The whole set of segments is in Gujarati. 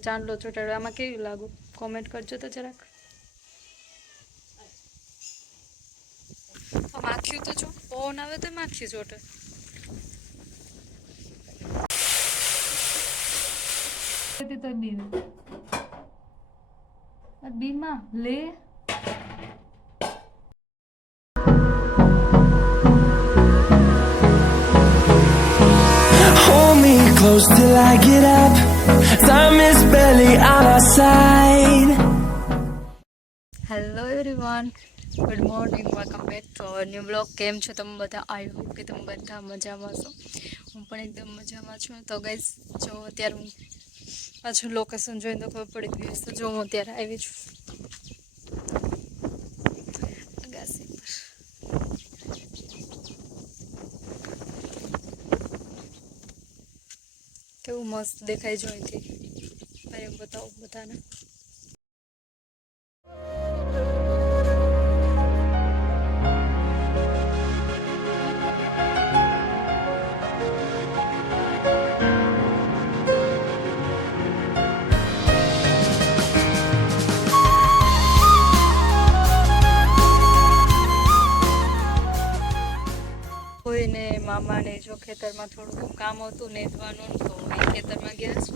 ચાંદલો ચોટાડ્યો આમાં કેવું લાગુ કોમેન્ટ કરજો તો જરાક માખ્યું તો જો પવન આવે તો માખ્યું ચોટે બીમા લે Close till I get up. Time is barely on our side. Hello everyone good morning welcome back to our new blog કેમ છો તમે બધા આઈ હોપ કે તમે બધા મજામાં છો હું પણ એકદમ મજામાં છું તો ગાઈઝ જો અત્યારે હું પાછું લોકેશન જોઈને તો ખબર પડી ગઈ તો જો હું અત્યારે આવી છું અગાસી પર કેવું મસ્ત દેખાય જો અહીંથી એમ બતાવું બધાને કોઈને મામાને જો ખેતરમાં થોડું કામ હતું નેદવાનું તો એ ખેતરમાં ગયા છે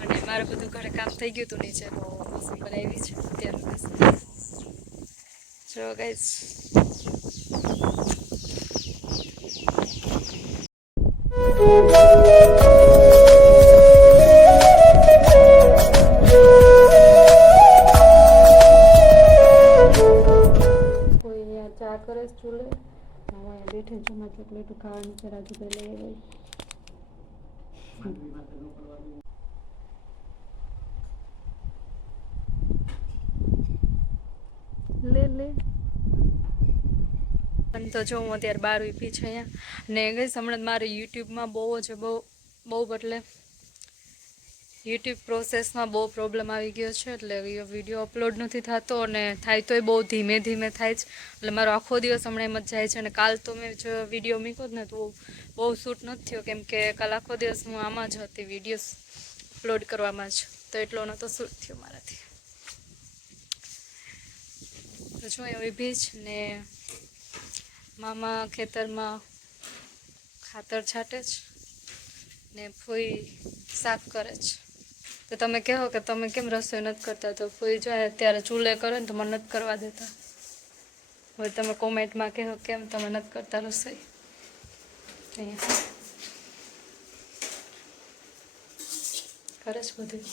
અને મારે બધું ઘરે કામ થઈ ગયું હતું નીચે તો રસોઈ બનાવી છે અત્યારે જો ગાઈસ કોઈ અહીંયા ચા કરે છે ચૂલે બેઠે છો માં ચોકલેટ ખાવાની છે રાજુ પહેલે લે લે તો જો હું અત્યારે બહાર ઊભી છે અહીંયા ને ગઈ હમણાં મારે યુટ્યુબમાં બહુ એટલે યુટ્યુબ પ્રોસેસમાં બહુ પ્રોબ્લેમ આવી ગયો છે એટલે વિડીયો અપલોડ નથી થતો અને થાય તોય બહુ ધીમે ધીમે થાય છે એટલે મારો આખો દિવસ હમણાં એમ જ જાય છે અને કાલ તો મેં જો વિડીયો મૂક્યો ને તો બહુ શૂટ નથી થયો કેમ કે કાલ આખો દિવસ હું આમાં જ હતી વિડીયોઝ અપલોડ કરવામાં જ તો એટલો નહોતો શૂટ થયો મારાથી તો જો એવી બીજ ને મામા ખેતરમાં ખાતર છાંટે છે ને ફૂઈ શાક કરે છે તો તમે કહો કે તમે કેમ રસોઈ નથી કરતા તો ફૂઈ જો અત્યારે ચૂલે કરે ને તો મને નથી કરવા દેતા હવે તમે કોમેન્ટમાં કહો કેમ તમે નથી કરતા રસોઈ અહીંયા કરે છે બધું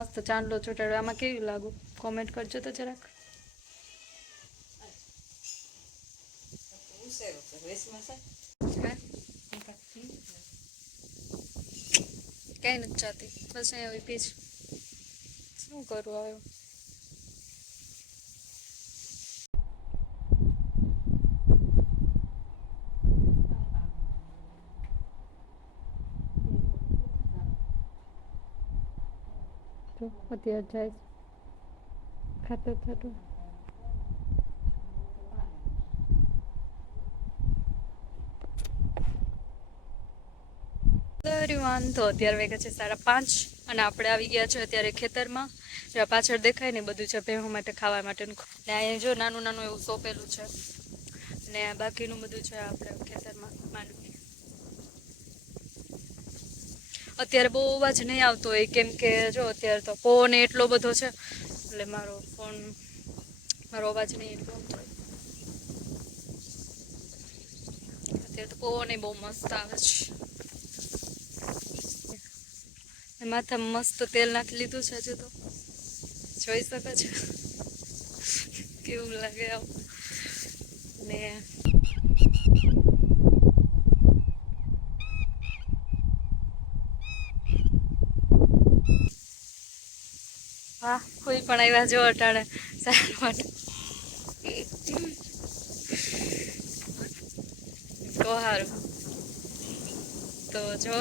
મસ્ત ચાંદલો ચોટાડ્યો આમાં કેવું લાગુ કોમેન્ટ કરજો તો જરાક કઈ નથી ચાહતી બસ અહીંયા ઊભી જ શું કરવું આવ્યો અત્યારે જાય ખાતર થતું એવરીવન તો અત્યારે વાગ્યા છે 5:30 અને આપણે આવી ગયા છે અત્યારે ખેતરમાં જ્યાં પાછળ દેખાય ને બધું છે ભેહો માટે ખાવા માટેનું ને અહીંયા જો નાનું નાનું એવું સોંપેલું છે ને બાકીનું બધું છે આપણે ખેતરમાં માંડવી અત્યારે બહુ અવાજ નહીં આવતો હોય કેમ કે જો અત્યારે તો પવન એટલો બધો છે એટલે મારો અવાજ નહીં એટલો આવતો હોય અત્યારે તો પવન બહુ મસ્ત આવે છે માથામાં મસ્ત તેલ નાખી લીધું છે હજુ તો જોઈ શકો છો કેવું લાગે આવું ને હા કોઈ પણ આવ્યા જો અટાણે સારા માટે તો સારું તો જો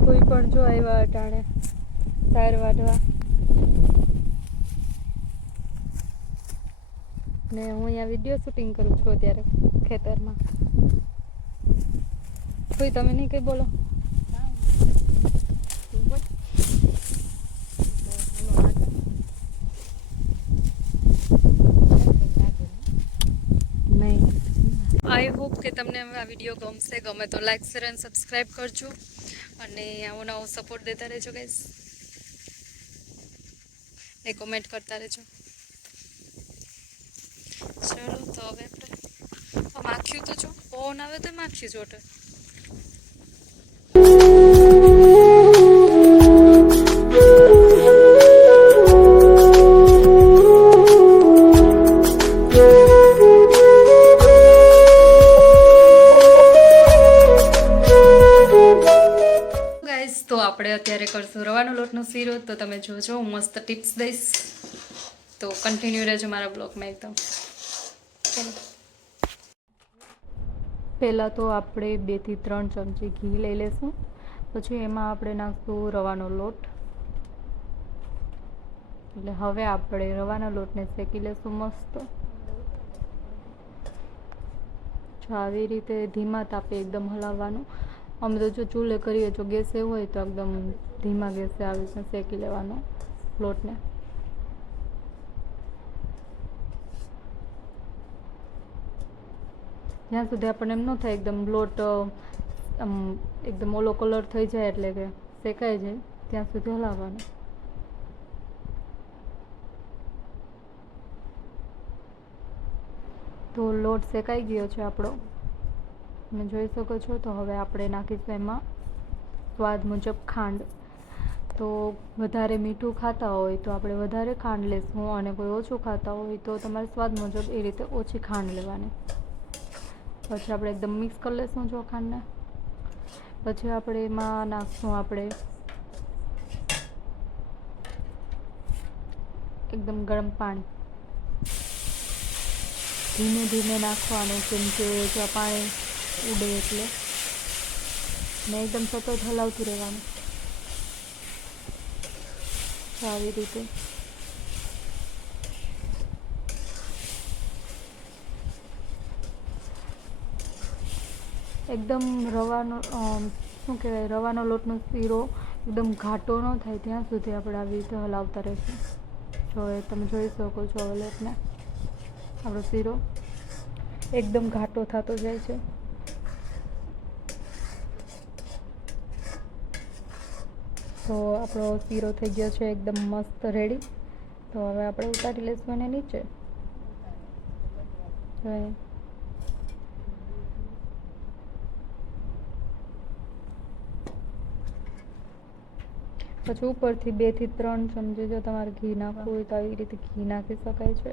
કોઈ પણ જો આવ્યા અટાણે સાર વાઢવા ને હું અહીંયા વિડીયો શૂટિંગ કરું છું અત્યારે ખેતરમાં. કોઈ તમે નહીં કંઈ બોલો. આઈ હોપ કે તમને આ વિડીયો ગમે તો લાઈક શેર અને સબસ્ક્રાઈબ કરજો અને આવો નવો સપોર્ટ દેતા રહેજો ગાઈસ ને કોમેન્ટ કરતા રહેજો. ચલો તો હવે આપણે માખ્યું તો જો પવન આવે તો માખ્યું જોટે. તો આપણે અત્યારે કરશું રવાનો લોટનો શીરો. તો તમે જોજો હું મસ્ત ટિપ્સ દઈશ તો કન્ટિન્યુ રહેજો મારા બ્લોગમાં એકદમ. પહેલાં તો આપણે 2 થી 3 ચમચી ઘી લઈ લેશું. પછી એમાં આપણે નાખશું રવાનો લોટ. એટલે હવે આપણે રવાના લોટને શેકી લેશું મસ્ત. આવી રીતે ધીમા તાપે એકદમ હલાવવાનું. અમે તો જો ચૂલે કરીએ જો ગેસે હોય તો એકદમ ધીમા ગેસે આવી રીતે શેકી લેવાનો લોટને. જ્યાં સુધી આપણને એમ ન થાય એકદમ લોટ એકદમ ઓલો કલર થઈ જાય એટલે કે શેકાઈ જાય ત્યાં સુધી હલાવવાનો. તો લોટ શેકાઈ ગયો છે આપણો, તમે જોઈ શકો છો. તો હવે આપણે નાખીશું એમાં સ્વાદ મુજબ ખાંડ. તો વધારે મીઠું ખાતા હોય તો આપણે વધારે ખાંડ લેશું અને કોઈ ઓછું ખાતા હોય તો તમારે સ્વાદ મુજબ એ રીતે ઓછી ખાંડ લેવાની. પછી આપણે એકદમ મિક્સ કરી લઈશું જો ખાંડને. પછી આપણે એમાં નાખશું આપણે એકદમ ગરમ પાણી. ધીમે ધીમે નાખવાનું કેમ કે જો પાણી ઉડે એટલે ને એકદમ સતત હલાવતું રહેવાનું આવી રીતે. એકદમ રવાનો શું કહેવાય રવાનો લોટનો શીરો એકદમ ઘાટો ન થાય ત્યાં સુધી આપણે આવી રીતે હલાવતા રહીશું. જો એ તમે જોઈ શકો છો હવે લોટને આપણો શીરો એકદમ ઘાટો થતો જાય છે. તો આપણો શીરો થઈ ગયો છે એકદમ મસ્ત રેડી. તો હવે આપણે ઉતારી લઈશું એને નીચે. પછી ઉપરથી 2 થી 3 ચમચી જો તમારે ઘી નાખવું હોય તો આવી રીતે ઘી નાખી શકાય છે.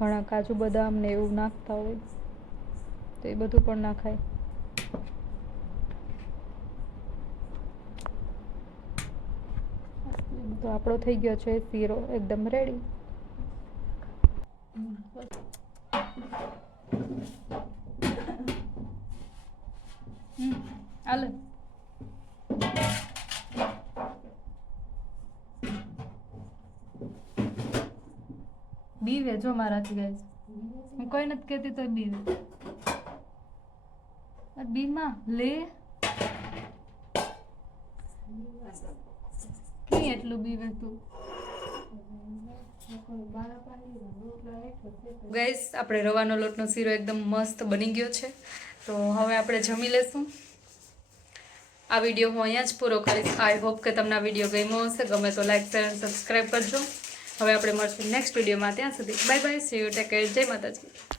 ઘણા કાજુ બદામ ને એવું નાખતા હોય તો એ બધું પણ નાખાય. તો આપણો થઈ ગયો છે શીરો એકદમ રેડી. હાલે બીવે જો મારાથી ગાઈસ. હું કોઈ નથી કહેતી તો બીવે. બીમાં લે કી એટલું બીવે તું. ગાઈસ આપણે રવાનો લોટનો શીરો એકદમ મસ્ત બની ગયો છે. તો હવે આપણે જમી લેશું. આ વિડીયો હું અહીંયા જ પૂરો કરીશ. આઈ હોપ કે તમને આ વિડીયો ગમ્યો હશે. ગમે તો લાઈક શેર અને સબસ્ક્રાઈબ કરજો. હવે આપણે મળશું નેક્સ્ટ વિડીયોમાં. ત્યાં સુધી bye bye, C you, take care, જય માતાજી.